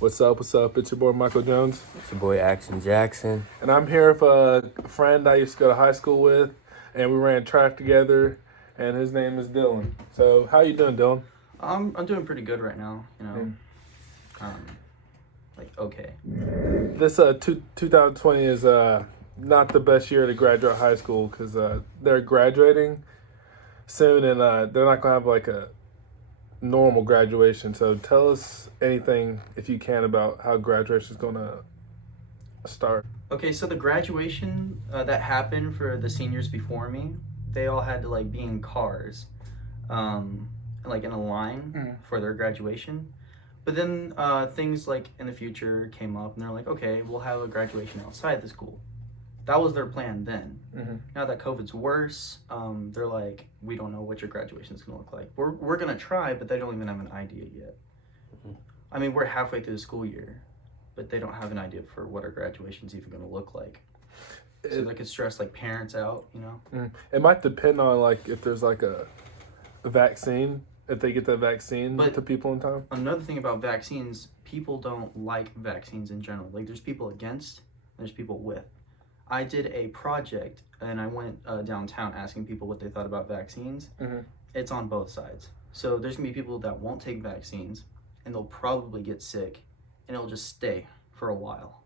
What's up? What's up? It's your boy Michael Jones, It's your boy Action Jackson. and I'm here with a friend I used to go to high school with, and we ran track together. And his name is Dillon. So, how you doing, Dillon? I'm doing pretty good right now, Mm. Okay. This 2020 is not the best year to graduate high school because they're graduating soon, and they're not gonna have like a normal graduation. So, tell us anything if you can about how graduation is gonna start. Okay, so the graduation that happened for the seniors before me, they all had to like be in cars, like in a line for their graduation. But then things like in the future came up, and they're like, okay, we'll have a graduation outside the school. That was their plan then. Mm-hmm. Now that COVID's worse, they're like, we don't know what your graduation is going to look like. We're going to try, but they don't even have an idea yet. Mm-hmm. I mean, we're halfway through the school year, but they don't have an idea for what our graduation's even going to look like. So they could stress like parents out, you know? It might depend on like if there's like a vaccine, if they get that vaccine to people in time. Another thing about vaccines, people don't like vaccines in general. Like there's people against, and there's people with. I did a project and I went downtown asking people what they thought about vaccines. Mm-hmm. It's on both sides. So there's gonna be people that won't take vaccines and they'll probably get sick and it'll just stay for a while.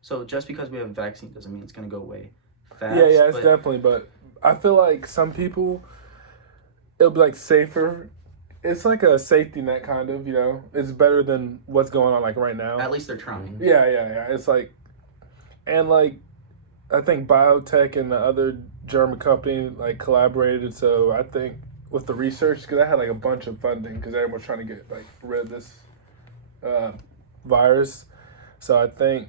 So just because we have a vaccine doesn't mean it's gonna go away fast. Yeah, it's definitely, but I feel like some people, it'll be like safer. It's like a safety net kind of, you know? It's better than what's going on like right now. At least they're trying. Yeah. It's like, and like, I think biotech and the other German company like collaborated. So I think with the research, because I had like a bunch of funding because everyone's trying to get like rid of this virus. So I think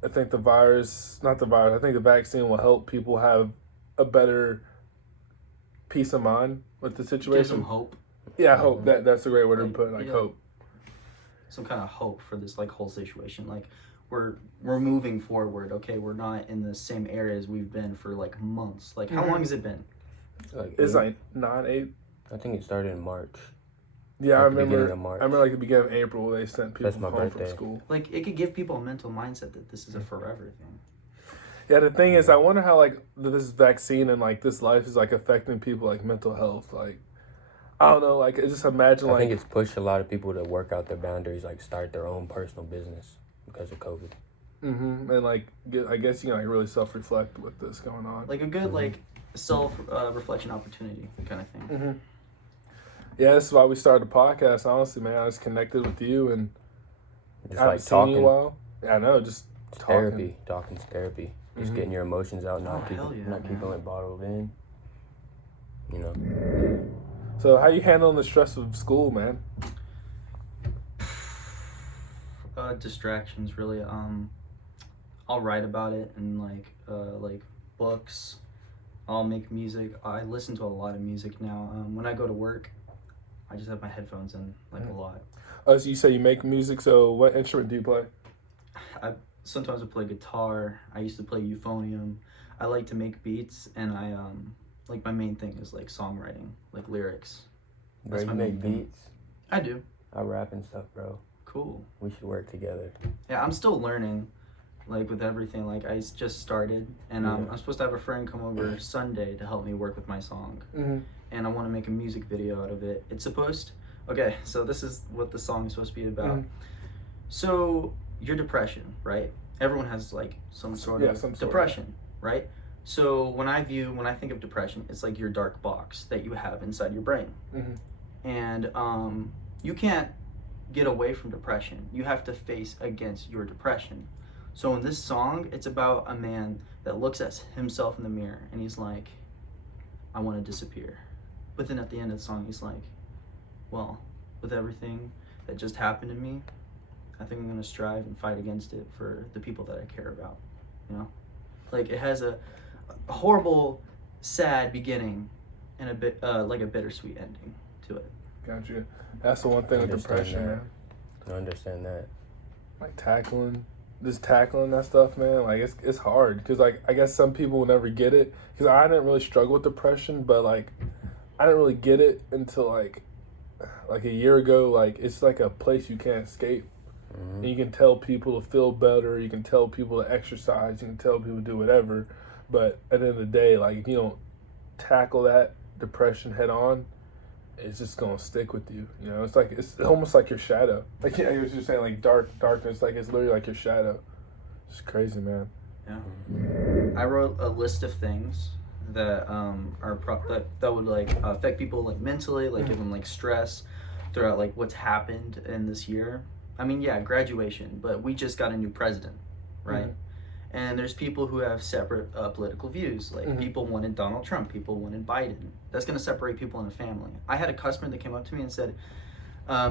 the virus, not the virus, I think the vaccine will help people have a better peace of mind with the situation. Give some hope. Yeah, hope. That's a great word to put, like hope. Some kind of hope for this like whole situation. Like we're moving forward. Okay, we're not in the same areas we've been for like months. Like how long has it been? It's like 8. I think it started in March. Yeah, Like I the remember. beginning of March. I remember like the beginning of April they sent people That's my home birthday. from school. Like it could give people a mental mindset that this is a forever thing. Yeah, the thing is, I wonder how like this vaccine and like this life is like affecting people like mental health. Like, I don't know. Like, just imagine I think it's pushed a lot of people to work out their boundaries, like start their own personal business because of COVID. Mm-hmm. And like, I guess you can like really self-reflect with this going on. Like a good like self reflection opportunity kind of thing. Mm-hmm. Yeah, this is why we started the podcast. Honestly, man, I just connected with you and Just I haven't like seen talking. you in a while. Yeah, I know, just talking. Talking's therapy. Just getting your emotions out, not hell yeah, keeping it bottled in. You know. So, how you handling the stress of school, man? Distractions really. I'll write about it in like books. I'll make music. I listen to a lot of music now. When I go to work, I just have my headphones in a lot. Oh, so you say you make music. So, what instrument do you play? Sometimes I play guitar. I used to play euphonium. I like to make beats, and I like my main thing is like songwriting, like lyrics. Bro, you make beats? I do. I rap and stuff, bro. Cool. We should work together. Yeah, I'm still learning, like with everything. Like I just started, and I'm supposed to have a friend come over Sunday to help me work with my song, and I want to make a music video out of it. It's supposed. Okay, so this is what the song is supposed to be about. So your depression, right? Everyone has like some sort of depression, right? So when I think of depression, it's like your dark box that you have inside your brain, and you can't get away from depression. You have to face against your depression. So in this song, it's about a man that looks at himself in the mirror and he's like, I want to disappear. But then at the end of the song, he's like, well, with everything that just happened to me, I think I'm going to strive and fight against it for the people that I care about, you know? Like it has a horrible, sad beginning and a bit like a bittersweet ending to it. Gotcha. That's the one thing with depression, man. I understand that. Like tackling that stuff, man. Like it's hard because like I guess some people will never get it because I didn't really struggle with depression, but like I didn't really get it until like a year ago. Like it's like a place you can't escape. And you can tell people to feel better, you can tell people to exercise, you can tell people to do whatever, but at the end of the day, like, if you don't tackle that depression head on, it's just gonna stick with you. You know, it's almost like your shadow. Like, yeah, you were just saying, like, darkness, like, it's literally like your shadow. It's crazy, man. Yeah. I wrote a list of things that that would like affect people like mentally, like give them like stress throughout like what's happened in this year. I mean, yeah, graduation, but we just got a new president, right? And there's people who have separate political views. Like people wanted Donald Trump, people wanted Biden. That's gonna separate people in a family. I had a customer that came up to me and said,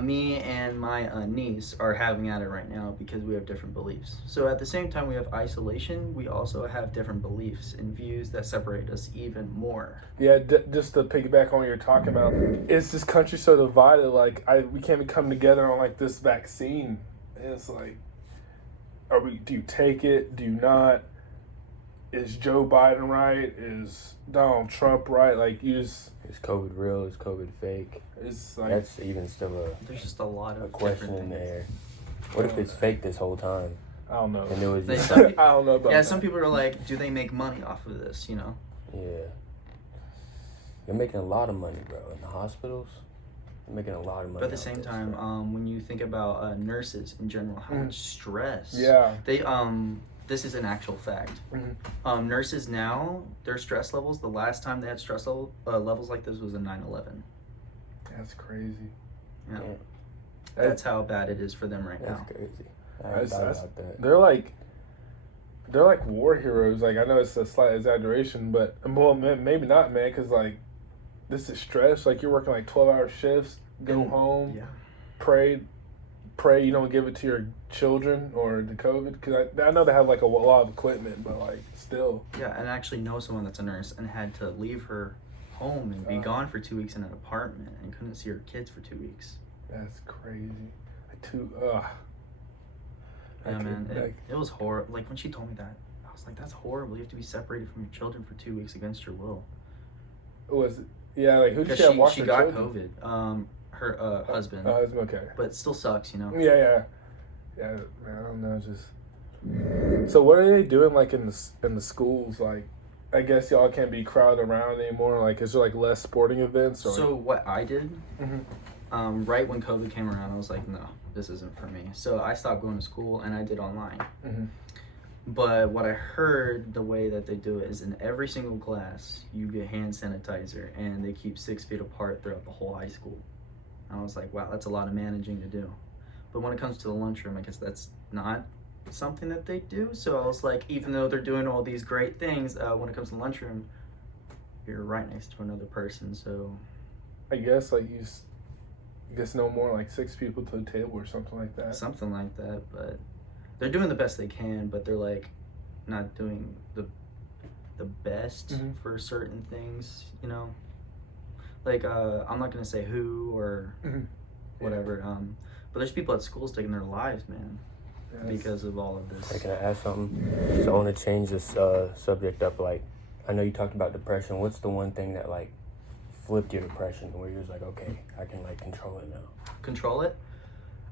me and my niece are having at it right now because we have different beliefs. So at the same time we have isolation, we also have different beliefs and views that separate us even more. Yeah, just to piggyback on what you're talking about, it's this country so divided. Like, we can't even come together on like this vaccine. And it's like, do you take it? Do you not? Is Joe Biden right? Is Donald Trump right? Like, you just... Is COVID real? Is COVID fake? It's like... That's even still there's just a lot of question in there. What if it's fake this whole time? I don't know. And it was just, I don't know about that. Some people are like, do they make money off of this, you know? Yeah. You're making a lot of money, bro. In the hospitals, you're making a lot of money. But at the same time, when you think about nurses in general, how much stress. Yeah. They, this is an actual fact. Nurses now, their stress levels, the last time they had stress levels like this was in 9/11. That's crazy. Yeah. That's how bad it is for them right now. That's crazy. I thought about that. They're like war heroes. Like, I know it's a slight exaggeration, but, well, maybe not, man, because, like, this is stress. Like, you're working like 12-hour shifts, go home, pray you don't give it to your children or the COVID, because I know they have like a lot of equipment, but like still. Yeah, and I actually know someone that's a nurse and had to leave her home and be gone for 2 weeks in an apartment and couldn't see her kids for 2 weeks. That's crazy. Yeah, man, it was horrible. Like, when she told me that, I was like, that's horrible. You have to be separated from your children for 2 weeks against your will. Was it? Yeah, like, who did she have watching she got children? COVID. Her husband. Okay. But it still sucks, you know? Yeah, man, I don't know, just... So what are they doing, like, in the schools? Like, I guess y'all can't be crowded around anymore. Like, is there, like, less sporting events? Or... So what I did, right when COVID came around, I was like, no, this isn't for me. So I stopped going to school, and I did online. But what I heard, the way that they do it is in every single class, you get hand sanitizer, and they keep 6 feet apart throughout the whole high school. I was like, wow, that's a lot of managing to do. But when it comes to the lunchroom, I guess that's not something that they do. So I was like, even though they're doing all these great things, when it comes to the lunchroom, you're right next to another person. So I guess, like, you guess no more like 6 people to the table or something like that. Something like that, but they're doing the best they can, but they're like not doing the best for certain things, you know? Like, I'm not gonna say who or whatever, but there's people at schools taking their lives, man, because of all of this. Hey, can I ask something? So I want to change this subject up. Like, I know you talked about depression. What's the one thing that, like, flipped your depression where you're just like, okay, I can, like, control it now? Control it?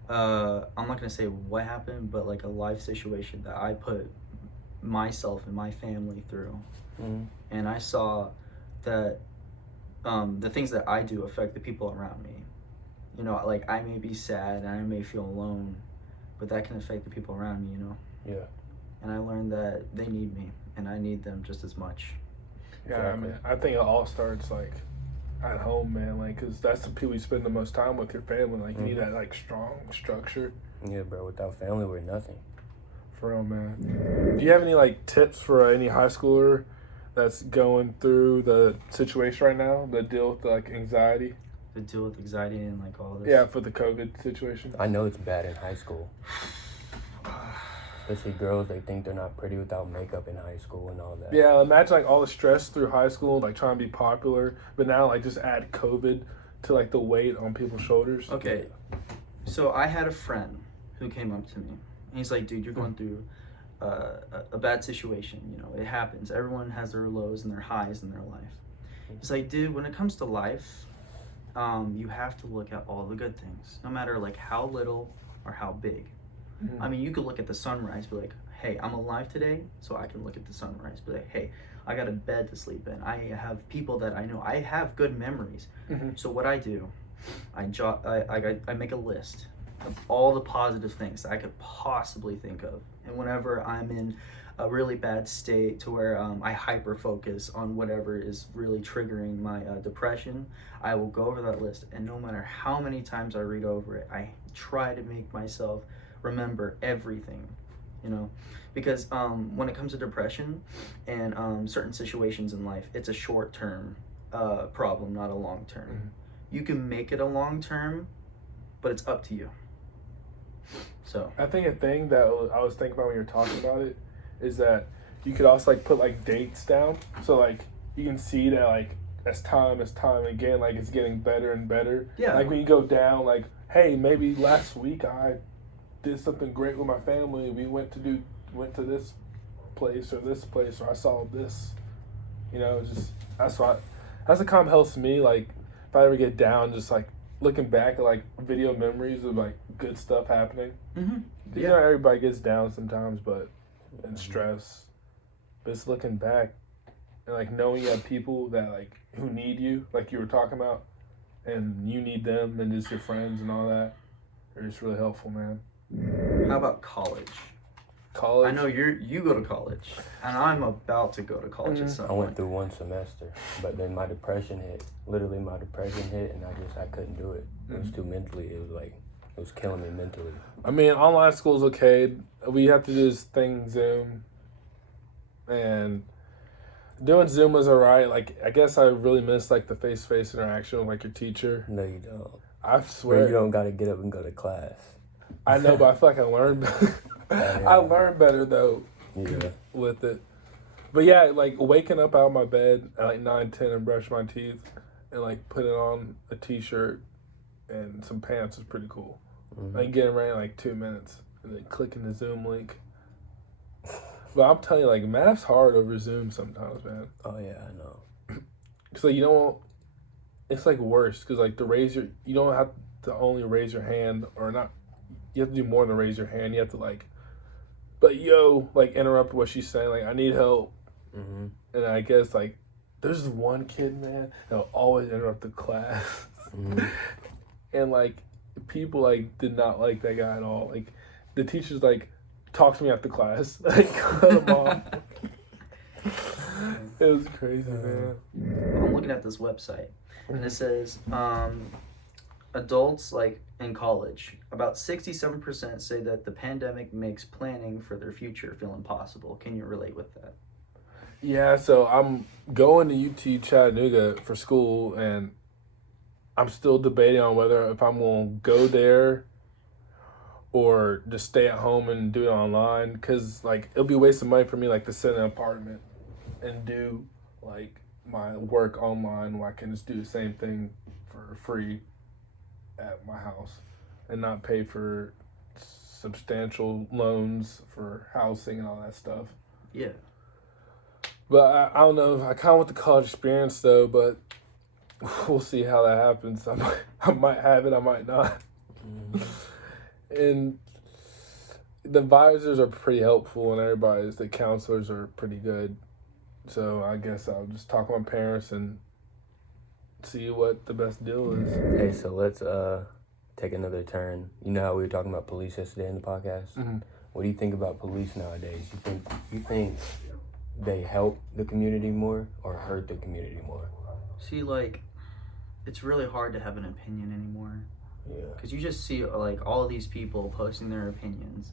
I'm not gonna say what happened, but like a life situation that I put myself and my family through. And I saw that the things that I do affect the people around me. You know, like, I may be sad and I may feel alone, but that can affect the people around me, you know? Yeah. And I learned that they need me and I need them just as much. Yeah, exactly. I mean, I think it all starts, like, at home, man, like, because that's the people you spend the most time with, your family. Like, you need that, like, strong structure. Yeah, bro, without family, we're nothing. For real, man. Do you have any, like, tips for any high schooler that's going through the situation right now, that deal with, like, anxiety? To deal with anxiety and, like, all this? Yeah, for the COVID situation. I know it's bad in high school. Especially girls, they think they're not pretty without makeup in high school and all that. Yeah, imagine, like, all the stress through high school, like, trying to be popular, but now, like, just add COVID to, like, the weight on people's shoulders. Okay, so I had a friend who came up to me, and he's like, dude, you're going through a bad situation, you know, it happens. Everyone has their lows and their highs in their life. He's like, dude, when it comes to life, you have to look at all the good things, no matter, like, how little or how big. Mm-hmm. I mean, you could look at the sunrise, be like, hey, I'm alive today, so I can look at the sunrise. Be like, hey, I got a bed to sleep in. I have people that I know. I have good memories. Mm-hmm. So what I do, I make a list of all the positive things that I could possibly think of. And whenever I'm in a really bad state to where I hyper focus on whatever is really triggering my depression, I will go over that list, and no matter how many times I read over it, I try to make myself remember everything, you know, because when it comes to depression and certain situations in life, it's a short-term problem, not a long-term. Mm-hmm. You can make it a long-term, but it's up to you. So I think a thing that I was thinking about when you were talking about it is that you could also like put like dates down, so like you can see that like as time again, like it's getting better and better. Yeah. Like when you go down, like, hey, maybe last week I did something great with my family. We went to this place, or I saw this. You know, just that's what kind of helps me. Like if I ever get down, just like looking back at like video memories of like good stuff happening. mm-hmm. You know, everybody gets down sometimes, and stress. But it's looking back and like knowing you have people that like who need you, like you were talking about, and you need them, and just your friends and all that. Are just really helpful, man. How about college? College. I know you go to college, and I'm about to go to college at some I point. went through one semester, but then my depression hit. Literally, my depression hit, and I couldn't do it. It was too mentally. It was killing me mentally. I mean, online school's okay. We have to do this thing Zoom, and doing Zoom was alright. Like I guess I really miss like the face-to-face interaction with like your teacher. No, you don't. I swear. But you don't got to get up and go to class. I know, but I feel like I learned. I learned better though. Yeah. With it. But yeah, like waking up out of my bed at like 9:10 and brush my teeth and like putting on a t-shirt and some pants was pretty cool. Mm-hmm. Like getting ready in like 2 minutes and then clicking the Zoom link. But I'm telling you, like math's hard over Zoom sometimes, man. Oh yeah, I know. So you don't. It's like worse because like you don't have to only raise your hand or not. You have to do more than raise your hand. You have to like. But like interrupt what she's saying. Like I need help. Mm-hmm. And I guess like there's this one kid, man, that'll always interrupt the class. Mm-hmm. And like people like did not like that guy at all. Like the teachers like talked to me after class. Like cut him off. It was crazy, man. I'm looking at this website, and it says adults like in college, about 67% say that the pandemic makes planning for their future feel impossible. Can you relate with that? Yeah, so I'm going to UT Chattanooga for school, and I'm still debating on whether if I'm going to go there or just stay at home and do it online, because like it'll be a waste of money for me like to sit in an apartment and do like my work online where I can just do the same thing for free at my house and not pay for substantial loans for housing and all that stuff. Yeah. But I don't know. I kind of want the college experience though, but we'll see how that happens. I might have it, I might not. Mm-hmm. And the advisors are pretty helpful, and the counselors are pretty good. So I guess I'll just talk to my parents and see what the best deal is. Hey, so let's take another turn. You know how we were talking about police yesterday in the podcast? Mm-hmm. What do you think about police nowadays? You think they help the community more or hurt the community more? See, like, it's really hard to have an opinion anymore. Yeah. Because you just see, like, all of these people posting their opinions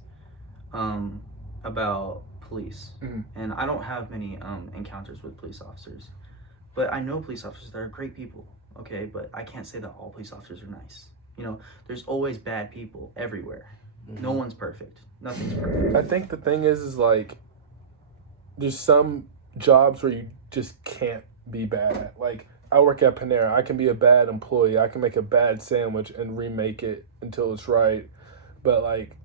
about police. Mm-hmm. And I don't have many encounters with police officers. But I know police officers that are great people, okay? But I can't say that all police officers are nice. You know, there's always bad people everywhere. Mm-hmm. No one's perfect. Nothing's perfect. I think the thing is like, there's some jobs where you just can't be bad at. Like, I work at Panera. I can be a bad employee. I can make a bad sandwich and remake it until it's right. But, like,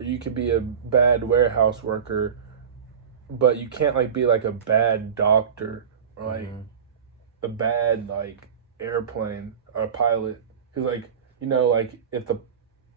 you could be a bad warehouse worker, but you can't, like, be, like, a bad doctor or, like, mm-hmm. a bad, like, airplane or pilot. Because, like, you know, like, if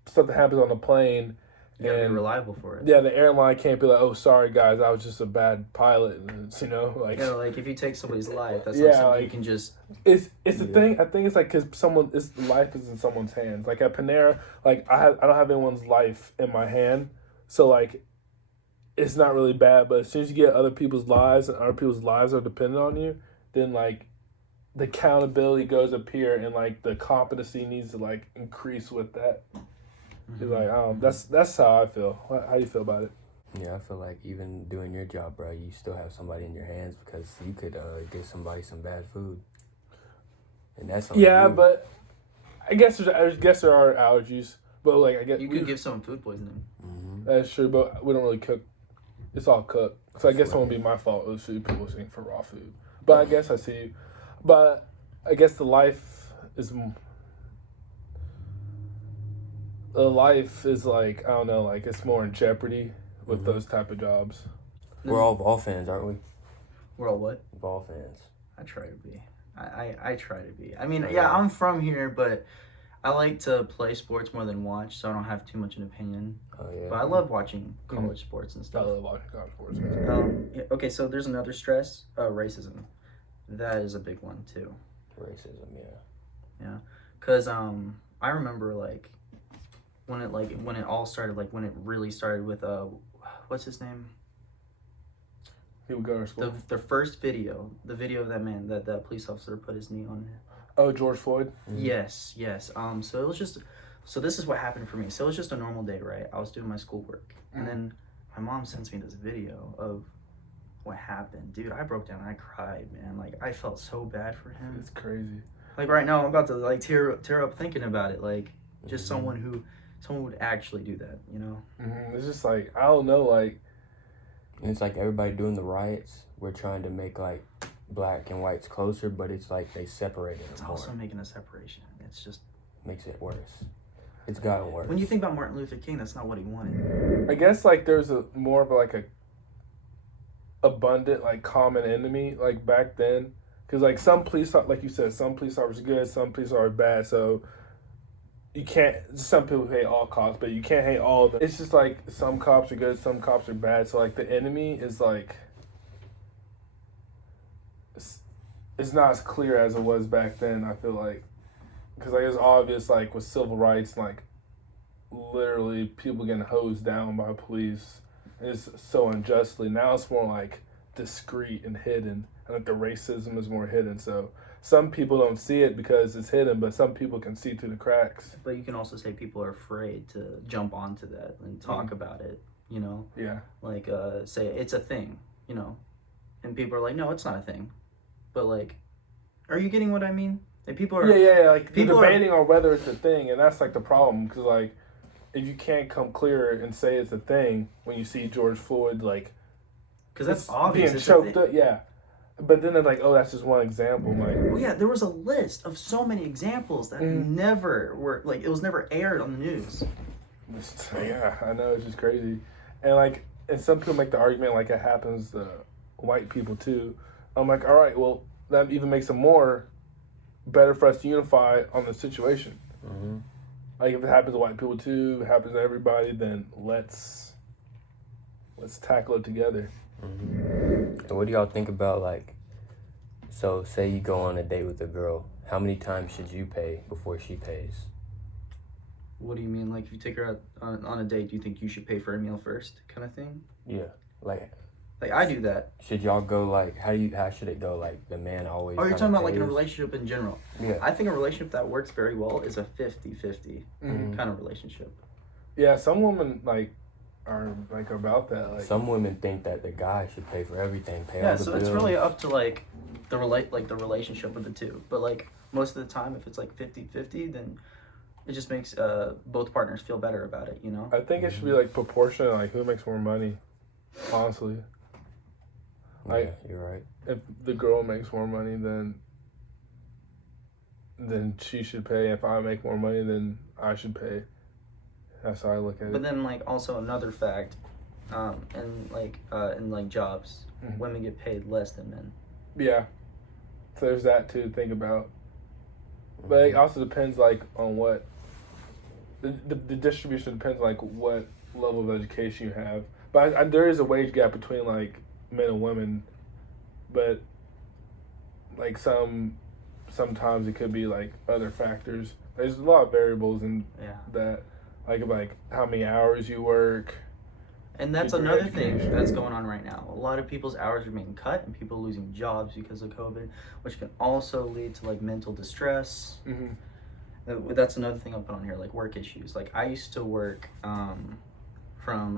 something happens on the plane You gotta be And reliable for it. yeah, the airline can't be like, oh, sorry guys, I was just a bad pilot. And it's, like Yeah, like if you take somebody's life, that's Yeah, not something like- you can just. it's the thing. I think it's like because life is in someone's hands. Like at Panera, like I don't have anyone's life in my hand, so like it's not really bad. But as soon as you get other people's lives and other people's lives are dependent on you, then like the accountability goes up here, and like the competency needs to like increase with that. It's like that's how I feel. How do you feel about it? Yeah, I feel like even doing your job, bro, you still have somebody in your hands because you could give somebody some bad food, and that's on Yeah, you. but I guess there are allergies, but like I guess You could give someone food poisoning. that's true, but we don't really cook. It's all cooked, so I guess it Right. won't be my fault. It was food poisoning for raw food, but I guess I see you. But I guess the life is like I don't know, like it's more in jeopardy with those type of jobs. We're all Vol fans, aren't we? We're all what? Vol fans. I try to be. I try to be. I mean, yeah, I'm from here, but I like to play sports more than watch, so I don't have too much an opinion. Oh yeah. But I love watching college sports and I stuff. love watching college sports. Yeah, okay, so there's another stress, racism. That is a big one too. Racism, yeah. Cause I remember like when it all started, like when it really started with what's his name? People go to school. The first video, the video of that man, that police officer put his knee on. Oh, George Floyd. Yes. So it was just, so this is what happened for me. So it was just a normal day, right? I was doing my schoolwork, and then my mom sends me this video of what happened. Dude, I broke down. I cried, man. Like I felt so bad for him. It's crazy. Like right now, I'm about to like tear up thinking about it. Like just someone would actually do that, you know? It's just like I don't know, like. And it's like everybody doing the riots. We're trying to make like black and whites closer, but it's like they separated It's them more. also making a separation. It's just Makes it worse. It's gotten worse. when you think about Martin Luther King, that's not what he wanted. I guess like there's a more of like a abundant like common enemy like back then, because like some police, like you said, some police officers are good, some police are bad. So you can't. Some people hate all cops, but you can't hate all of them. It's just like some cops are good, some cops are bad. So like the enemy is like it's not as clear as it was back then. I feel like because like it's obvious like with civil rights, like literally people getting hosed down by police. It's so unjustly. Now it's more like discreet and hidden. I think the racism is more hidden. So some people don't see it because it's hidden, but some people can see through the cracks. But you can also say people are afraid to jump onto that and talk about it, you know? Yeah. Like, say it's a thing, you know? And people are like, no, it's not a thing. But, like, are you getting what I mean? Like, people are... Yeah. Like, people people debating on whether it's a thing, and that's, like, the problem. Because, like, if you can't come clear and say it's a thing when you see George Floyd, like... Because that's obvious. Being It's choked up, yeah. But then they're like, oh, that's just one example. Like, well, yeah, there was a list of so many examples that never were... Like, it was never aired on the news. yeah, I know, it's just crazy. And, like, and some people make the argument, like, it happens to white people, too. I'm like, all right, well, that even makes it more better for us to unify on the situation. Mm-hmm. Like, if it happens to white people, too, it happens to everybody, then let's tackle it together. Mm-hmm. And what do y'all think about, like, so say you go on a date with a girl, how many times should you pay before she pays? What do you mean? Like, if you take her out on a date, do you think you should pay for a meal first, kind of thing? Yeah, like I do that. should y'all go like how should it go? Like the man always. Oh, you're kinda talking about like in a pays? relationship in general. Yeah. I think a relationship that works very well is a 50-50 kind of relationship. Yeah, some women, like, are, like, about that. Like, Some women think that the guy should pay for everything, pay Yeah, all the so bills. it's really up to like the relationship of the two. But like most of the time, if it's like 50-50, then it just makes both partners feel better about it, you know? I think it should be, like, proportionate, like, who makes more money, honestly. Yeah, Like, you're right. if the girl makes more money, then she should pay. If I make more money, then I should pay. That's how I look at it. But then like also another fact, in like jobs, women get paid less than men. Yeah. So there's that too to think about. But it also depends, like, on what... The distribution depends, like, what level of education you have. But there is a wage gap between like men and women, but like sometimes it could be like other factors. There's a lot of variables in that, like how many hours you work. And that's another thing that's going on right now. A lot of people's hours are being cut and people losing jobs because of COVID, which can also lead to like mental distress. That's another thing I'll put on here, like work issues. Like I used to work from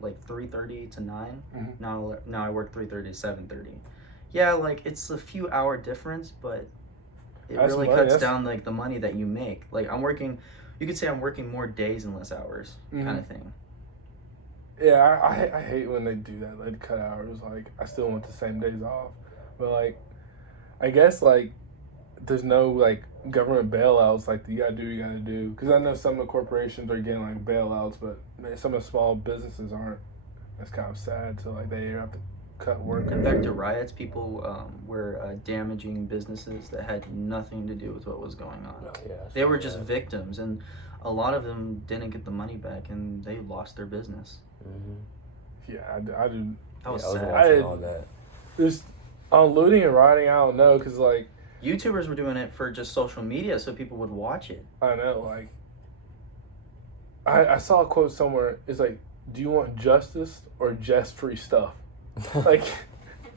like 3:30 to 9. Now I work 3:30 to 7:30. Yeah, like it's a few hour difference, but it really cuts down like the money that you make. Like you could say I'm working more days and less hours, kind of thing. Yeah, I hate when they do that. Like cut hours. Like I still want the same days off, but like I guess like there's no like government bailouts. Like you gotta do. Because I know some of the corporations are getting like bailouts, but some of the small businesses aren't. That's kind of sad. So like they have to cut work. And back to riots, people were damaging businesses that had nothing to do with what was going on. They were just victims, and a lot of them didn't get the money back, and they lost their business. Yeah, I do. That was sad. I was all that. There's on looting and rioting. I don't know, cause like YouTubers were doing it for just social media, so people would watch it. I know, like I saw a quote somewhere. It's like, do you want justice or just free stuff? Like,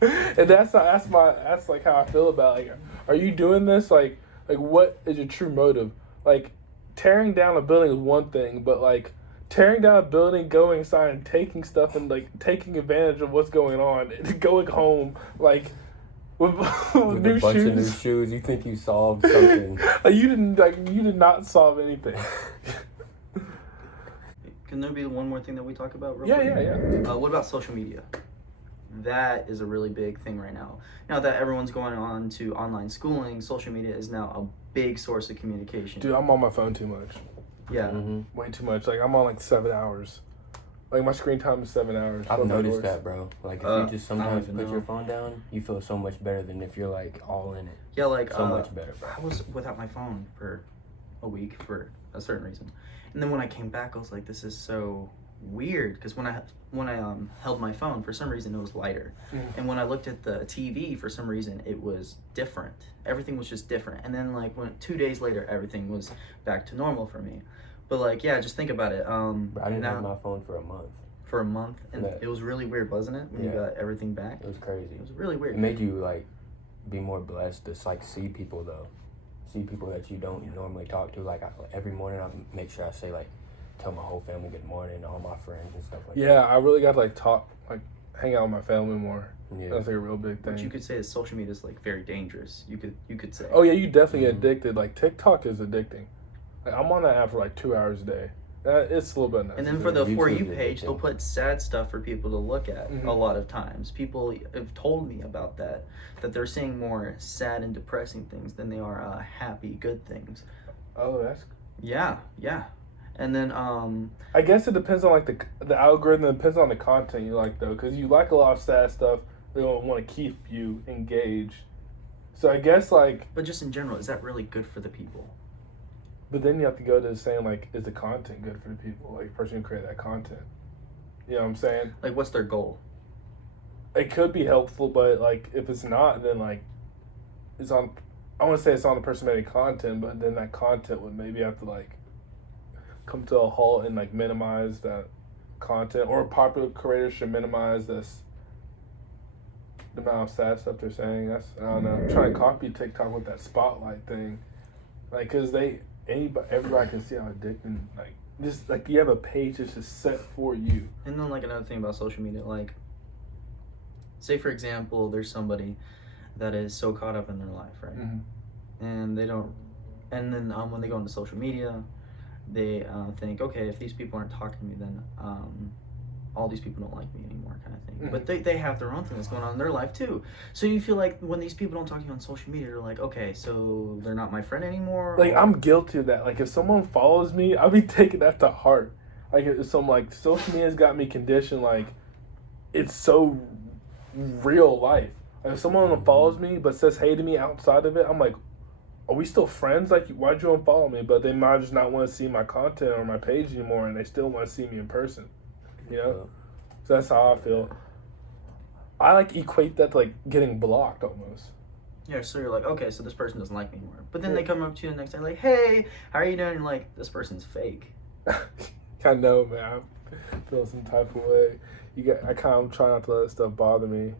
and that's like how I feel about like, are you doing this like what is your true motive? Like, tearing down a building is one thing, but like tearing down a building, going inside and taking stuff and like taking advantage of what's going on, and going home like with new a bunch shoes. of new shoes, you think you solved something? You did not solve anything. Can there be one more thing that we talk about? Yeah. What about social media? That is a really big thing right now. Now that everyone's going on to online schooling, social media is now a big source of communication. Dude, I'm on my phone too much. Yeah. Way too much. Like, I'm on like 7 hours. Like, my screen time is 7 hours. I've noticed that, bro. Like, if you just sometimes put know. your phone down, you feel so much better than if you're like all in it. Yeah, like so much better, bro. I was without my phone for a week for a certain reason, and then when I came back, I was like, "This is so weird." Because when I held my phone, for some reason it was lighter, and when I looked at the TV, for some reason it was different. Everything was just different, and then like 2 days later, everything was back to normal for me. But like, yeah, just think about it. Bro, I didn't have my phone for a month. For a month, and it was really weird, wasn't it? When you got everything back, it was crazy. It was really weird. It made you like be more blessed to like see people though, see people that you don't normally talk to. Like every morning, I make sure I say like, tell my whole family good morning, all my friends and stuff like that. Yeah, I really got to like hang out with my family more. Yeah. That's like a real big thing. What you could say is social media is like very dangerous. You could say. Oh yeah, you definitely get addicted. Like TikTok is addicting. Like I'm on that app for like 2 hours a day. It's a little bit nuts. And then for the For You page, they'll put sad stuff for people to look at a lot of times. People have told me about that they're seeing more sad and depressing things than they are happy, good things. Oh, that's... Yeah. And then, I guess it depends on, like, the algorithm. It depends on the content you like, though. Because you like a lot of sad stuff, they don't want to keep you engaged. So I guess, like... But just in general, is that really good for the people? But then you have to go to saying, like, is the content good for the people? Like, the person who created that content. You know what I'm saying? Like, what's their goal? It could be helpful, but, like, if it's not, then, like, it's on... I want to say it's on the person making content, but then that content would maybe have to, like, come to a halt and, like, minimize that content. Or popular creators should minimize the amount of sad stuff they're saying. I don't know. I'm trying to copy TikTok with that spotlight thing. Like, because everybody can see how addicting, like, just, like, you have a page that's just set for you. And then, like, another thing about social media, like, say, for example, there's somebody that is so caught up in their life, right? And they don't, and then when they go into social media, they think, okay, if these people aren't talking to me, then all these people don't like me anymore, kind of thing. But they have their own thing that's going on in their life too. So you feel like when these people don't talk to you on social media, you're like, okay, so they're not my friend anymore. Like, I'm guilty of that. Like, if someone follows me, I'll be taking that to heart. Like, like, social media's got me conditioned, like, it's so real life. Like, if someone follows me but says hey to me outside of it, I'm like, are we still friends? Like, why'd you unfollow me? But they might just not want to see my content or my page anymore, and they still want to see me in person. You know? So that's how I feel. I like equate that to like getting blocked almost. Yeah, so you're like, okay, so this person doesn't like me anymore. But then they come up to you the next day like, hey, how are you doing? And you're like, this person's fake. I know, man. I feel some type of way. I kind of try not to let that stuff bother me.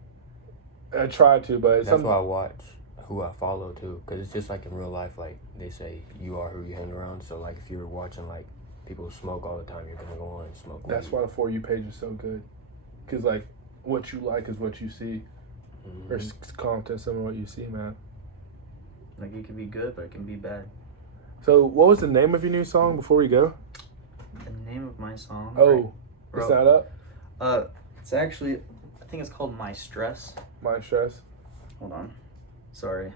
I try to, but that's why I watch who I follow too, because it's just like in real life, like they say you are who you hang around. So like if you're watching like people smoke all the time, you're gonna go on and smoke. That's why the For You page is so good, because like what you like is what you see, or content similar to what you see, man. Like it can be good, but it can be bad. So what was the name of your new song before we go? The name of my song? Oh, it's not up? It's actually, I think it's called My Stress. Mind Stress? Hold on. Sorry.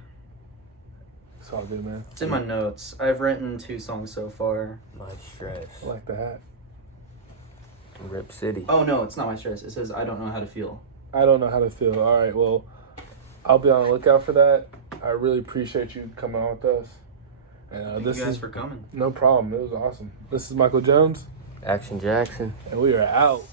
It's all good, man. It's in my notes. I've written 2 songs so far. My Stress. I like the hat. Rip City. Oh, no, it's not My Stress. It says, I Don't Know How to Feel. I don't know how to feel. All right, well, I'll be on the lookout for that. I really appreciate you coming on with us. And Thank you guys for coming. No problem. It was awesome. This is Michael Jones. Action Jackson. And we are out.